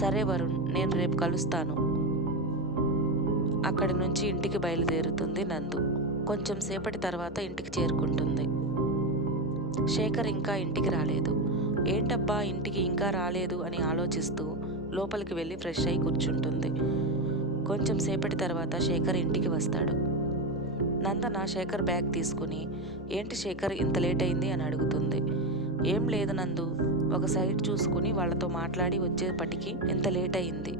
సరే వరుణ్ నేను రేపు కలుస్తాను. అక్కడి నుంచి ఇంటికి బయలుదేరుతుంది నందు. కొంచెం సేపటి తర్వాత ఇంటికి చేరుకుంటుంది. శేఖర్ ఇంకా ఇంటికి రాలేదు. ఏంటబ్బా ఇంటికి ఇంకా రాలేదు అని ఆలోచిస్తూ లోపలికి వెళ్ళి ఫ్రెష్ అయి కూర్చుంటుంది. కొంచెం సేపటి తర్వాత శేఖర్ ఇంటికి వస్తాడు. నందన శేఖర్ బ్యాగ్ తీసుకుని ఏంటి శేఖర్ ఇంత లేట్ అయింది? అని అడుగుతుంది. ఏం లేదు నందు ఒక సైడ్ చూసుకుని వాళ్ళతో మాట్లాడి వచ్చేపటికి ఇంత లేట్ అయింది.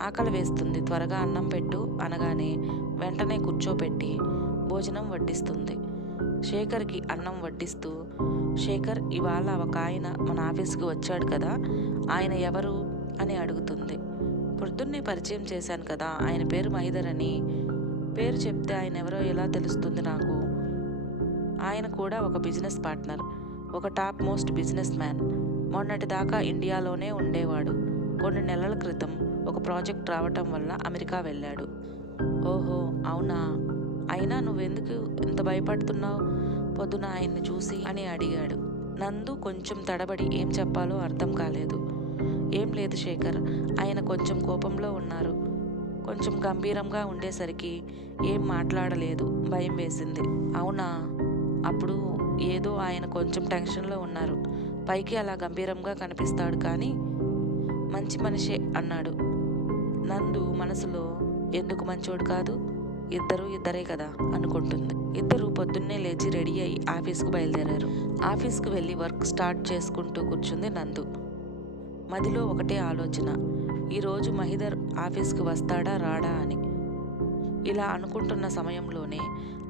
ఆకలి వేస్తుంది. త్వరగా అన్నం పెట్టు అనగానే వెంటనే కూర్చోపెట్టి భోజనం వడ్డిస్తుంది. శేఖర్కి అన్నం వడ్డిస్తూ శేఖర్ ఇవాళ ఒక ఆయన మన ఆఫీస్కి వచ్చాడు కదా ఆయన ఎవరు? అని అడుగుతుంది. పొద్దున్నే పరిచయం చేశాను కదా ఆయన పేరు మహిధర్ అని. పేరు చెప్తే ఆయన ఎవరో ఎలా తెలుస్తుంది నాకు? ఆయన కూడా ఒక బిజినెస్ పార్ట్నర్ ఒక టాప్ మోస్ట్ బిజినెస్ మ్యాన్. మొన్నటి దాకా ఇండియాలోనే ఉండేవాడు. కొన్ని నెలల క్రితం ఒక ప్రాజెక్ట్ రావటం వల్ల అమెరికా వెళ్ళాడు. ఓహో అవునా? అయినా నువ్వెందుకు ఇంత భయపడుతున్నావు? పొద్దున ఆయన్ని చూసి అని అడిగాడు. నందు కొంచెం తడబడి ఏం చెప్పాలో అర్థం కాలేదు. ఏం లేదు శేఖర్ ఆయన కొంచెం కోపంలో ఉన్నారు. కొంచెం గంభీరంగా ఉండేసరికి ఏం మాట్లాడలేదు భయం వేసింది. అవునా? అప్పుడు ఏదో ఆయన కొంచెం టెన్షన్లో ఉన్నారు. పైకి అలా గంభీరంగా కనిపిస్తాడు కానీ మంచి మనిషే అన్నాడు. నందు మనసులో ఎందుకు మంచోడు కాదు? ఇద్దరు ఇద్దరే కదా అనుకుంటుంది. ఇద్దరు పొద్దున్నే లేచి రెడీ అయి ఆఫీస్కు బయలుదేరారు. ఆఫీస్కు వెళ్ళి వర్క్ స్టార్ట్ చేసుకుంటూ కూర్చుంది నందు. మదిలో ఒకటే ఆలోచన ఈరోజు మహిదర్ ఆఫీస్కి వస్తాడా రాడా అని. ఇలా అనుకుంటున్న సమయంలోనే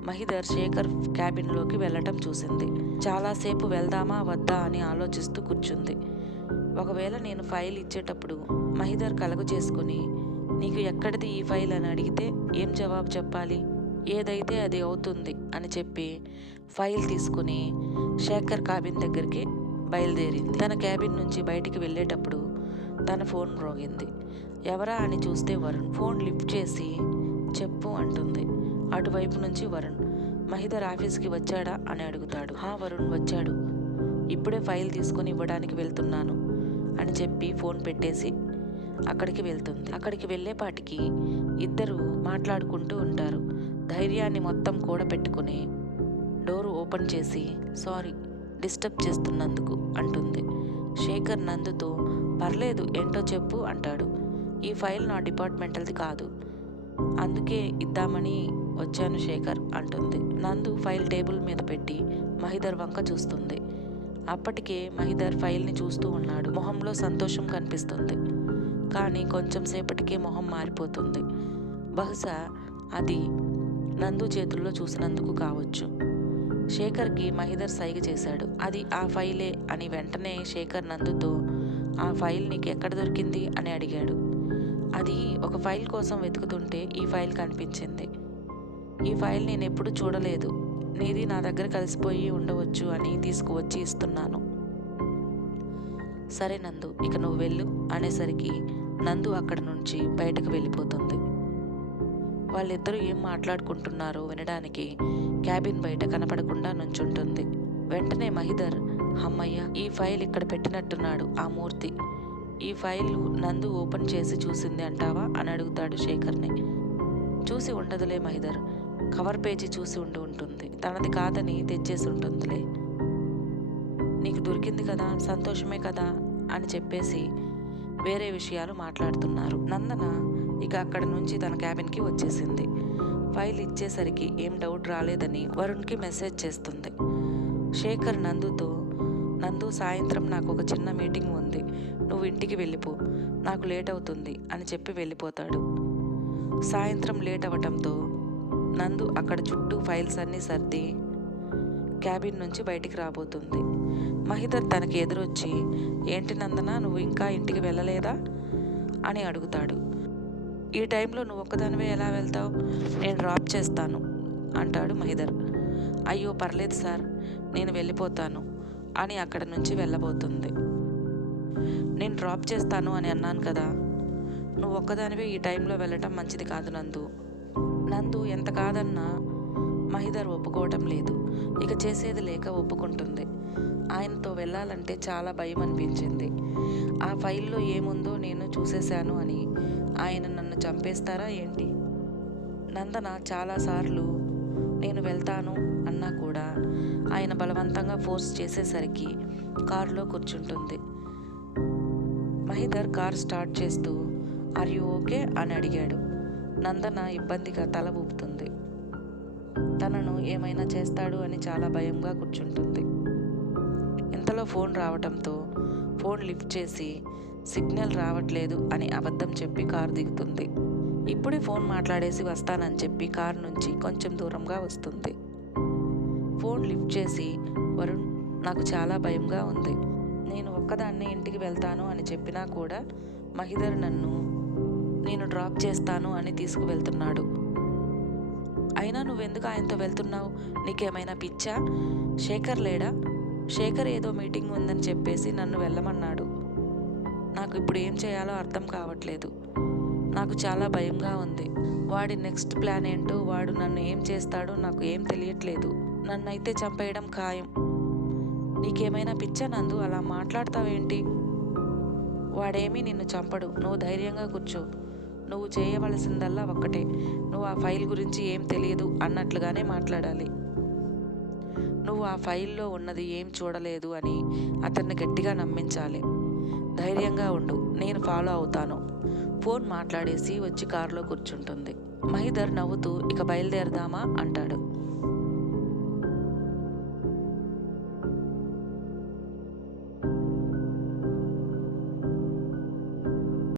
మహిదర్ శేఖర్ క్యాబిన్లోకి వెళ్ళటం చూసింది. చాలాసేపు వెళ్దామా వద్దా అని ఆలోచిస్తూ కూర్చుంది. ఒకవేళ నేను ఫైల్ ఇచ్చేటప్పుడు మహిదర్ కలుగు చేసుకుని నీకు ఎక్కడిది ఈ ఫైల్? అని అడిగితే ఏం జవాబు చెప్పాలి? ఏదైతే అది అవుతుంది అని చెప్పి ఫైల్ తీసుకుని శేఖర్ క్యాబిన్ దగ్గరికి బయలుదేరింది. తన క్యాబిన్ నుంచి బయటికి వెళ్ళేటప్పుడు తన ఫోన్ మ్రోగింది. ఎవరా? అని చూస్తే వరుణ్ ఫోన్ లిఫ్ట్ చేసి చెప్పు అంటుంది. అటువైపు నుంచి వరుణ్ మహిధర్ ఆఫీస్కి వచ్చాడా అని అడుగుతాడు. హా వరుణ్ వచ్చాడు. ఇప్పుడే ఫైల్ తీసుకొని ఇవ్వడానికి వెళ్తున్నాను అని చెప్పి ఫోన్ పెట్టేసి అక్కడికి వెళ్తుంది. అక్కడికి వెళ్ళేపాటికి ఇద్దరు మాట్లాడుకుంటూ ఉంటారు. ధైర్యాన్ని మొత్తం కూడా పెట్టుకుని డోరు ఓపెన్ చేసి సారీ డిస్టర్బ్ చేస్తున్నందుకు అంటుంది. శేఖర్ నందుతో పర్లేదు ఏంటో చెప్పు అంటాడు. ఈ ఫైల్ నా డిపార్ట్మెంటల్ది కాదు. అందుకే ఇద్దామని వచ్చాను శేఖర్ అంటుంది. నందు ఫైల్ టేబుల్ మీద పెట్టి మహిదర్ వంక చూస్తుంది. అప్పటికే మహిదర్ ఫైల్ని చూస్తూ ఉన్నాడు. మొహంలో సంతోషం కనిపిస్తుంది. కానీ కొంచెం సేపటికే మొహం మారిపోతుంది. బహుశా అది నందు చేతుల్లో చూసినందుకు కావచ్చు. శేఖర్కి మహిదర్ సైగ చేశాడు. అది ఆ ఫైలే అని వెంటనే శేఖర్ నందుతో ఆ ఫైల్ నీకు ఎక్కడ దొరికింది? అని అడిగాడు. అది ఒక ఫైల్ కోసం వెతుకుతుంటే ఈ ఫైల్ కనిపించింది. ఈ ఫైల్ నేను ఎప్పుడు చూడలేదు. నీది నా దగ్గర కలిసిపోయి ఉండవచ్చు అని తీసుకువచ్చి ఇస్తున్నాను. సరే నందు ఇక నువ్వు వెళ్ళు అనేసరికి నందు అక్కడ నుంచి బయటకు వెళ్ళిపోతుంది. వాళ్ళిద్దరూ ఏం మాట్లాడుకుంటున్నారో వినడానికి క్యాబిన్ బయట కనపడకుండా నుంచుంటుంది. వెంటనే మహిదర్ అమ్మయ్య ఈ ఫైల్ ఇక్కడ పెట్టినట్టున్నాడు ఆ మూర్తి. ఈ ఫైల్ నందు ఓపెన్ చేసి చూసింది అంటావా? అని అడుగుతాడు శేఖర్ని. చూసి ఉండదులే మహిధర్ కవర్ పేజీ చూసి ఉండి ఉంటుంది. తనది కాదని తెచ్చేసి ఉంటుందిలే. నీకు దొరికింది కదా సంతోషమే కదా అని చెప్పేసి వేరే విషయాలు మాట్లాడుతున్నారు. నందన ఇక అక్కడ నుంచి తన క్యాబిన్కి వచ్చేసింది. ఫైల్ ఇచ్చేసరికి ఏం డౌట్ రాలేదని వరుణ్కి మెసేజ్ చేస్తుంది. శేఖర్ నందుతో నందు సాయంత్రం నాకు ఒక చిన్న మీటింగ్ ఉంది. నువ్వు ఇంటికి వెళ్ళిపో. నాకు లేట్ అవుతుంది అని చెప్పి వెళ్ళిపోతాడు. సాయంత్రం లేట్ అవ్వటంతో నందు అక్కడ చుట్టూ ఫైల్స్ అన్నీ సర్ది క్యాబిన్ నుంచి బయటికి రాబోతుంది. మహిధర్ తనకి ఎదురొచ్చి ఏంటి నందన నువ్వు ఇంకా ఇంటికి వెళ్ళలేదా? అని అడుగుతాడు. ఈ టైంలో నువ్వు ఒక్కదానివే ఎలా వెళ్తావు? నేను డ్రాప్ చేస్తాను అంటాడు మహిధర్. అయ్యో పర్లేదు సార్ నేను వెళ్ళిపోతాను అని అక్కడ నుంచి వెళ్ళబోతుంది. నేను డ్రాప్ చేస్తాను అని అన్నాను కదా. నువ్వు ఒక్కదానివే ఈ టైంలో వెళ్ళటం మంచిది కాదు నందు నందు ఎంత కాదన్నా మహిదర్ ఒప్పుకోవటం లేదు. ఇక చేసేది లేక ఒప్పుకుంటుంది. ఆయనతో వెళ్ళాలంటే చాలా భయం అనిపించింది ఆ ఫైల్లో ఏముందో నేను చూసేశాను అని ఆయన నన్ను చంపేస్తారా ఏంటి? నందన చాలాసార్లు నేను వెళ్తాను అన్నా కూడా ఆయన బలవంతంగా ఫోర్స్ చేసేసరికి కారులో కూర్చుంటుంది. మహిదర్ కార్ స్టార్ట్ చేస్తూ ఆర్ యూ ఓకే? అని అడిగాడు. నందన ఇబ్బందిగా తల ఊపుతుంది. తనను ఏమైనా చేస్తాడు అని చాలా భయంగా కూర్చుంటుంది. ఇంతలో ఫోన్ రావటంతో ఫోన్ లిఫ్ట్ చేసి సిగ్నల్ రావట్లేదు అని అబద్ధం చెప్పి కారు దిగుతుంది. ఇప్పుడే ఫోన్ మాట్లాడేసి వస్తానని చెప్పి కారు నుంచి కొంచెం దూరంగా వస్తుంది. ఫోన్ లిఫ్ట్ చేసి వరుణ్ నాకు చాలా భయంగా ఉంది. నేను ఒక్కదాన్నే ఇంటికి వెళ్తాను అని చెప్పినా కూడా మహిధర్ నన్ను నేను డ్రాప్ చేస్తాను అని తీసుకువెళ్తున్నాడు. అయినా నువ్వెందుకు ఆయనతో వెళ్తున్నావు? నీకేమైనా పిచ్చా? శేఖర్ లేడా? శేఖర్ ఏదో మీటింగ్ ఉందని చెప్పేసి నన్ను వెళ్ళమన్నాడు. నాకు ఇప్పుడు ఏం చేయాలో అర్థం కావట్లేదు. నాకు చాలా భయంగా ఉంది. వాడి నెక్స్ట్ ప్లాన్ ఏంటో వాడు నన్ను ఏం చేస్తాడో నాకు ఏం తెలియట్లేదు. నన్నైతే చంపేయడం ఖాయం. నీకేమైనా పిచ్చా నందు? అలా మాట్లాడతావేంటి? వాడేమీ నిన్ను చంపడు. నువ్వు ధైర్యంగా కూర్చో. నువ్వు చేయవలసిందల్లా ఒక్కటే. నువ్వు ఆ ఫైల్ గురించి ఏం తెలియదు అన్నట్లుగానే మాట్లాడాలి. నువ్వు ఆ ఫైల్లో ఉన్నది ఏం చూడలేదు అని అతన్ని గట్టిగా నమ్మించాలి. ధైర్యంగా ఉండు నేను ఫాలో అవుతాను. ఫోన్ మాట్లాడేసి వచ్చి కారులో కూర్చుంటుంది. మహిదర్ నవ్వుతూ ఇక బయలుదేరదామా? అంటాడు.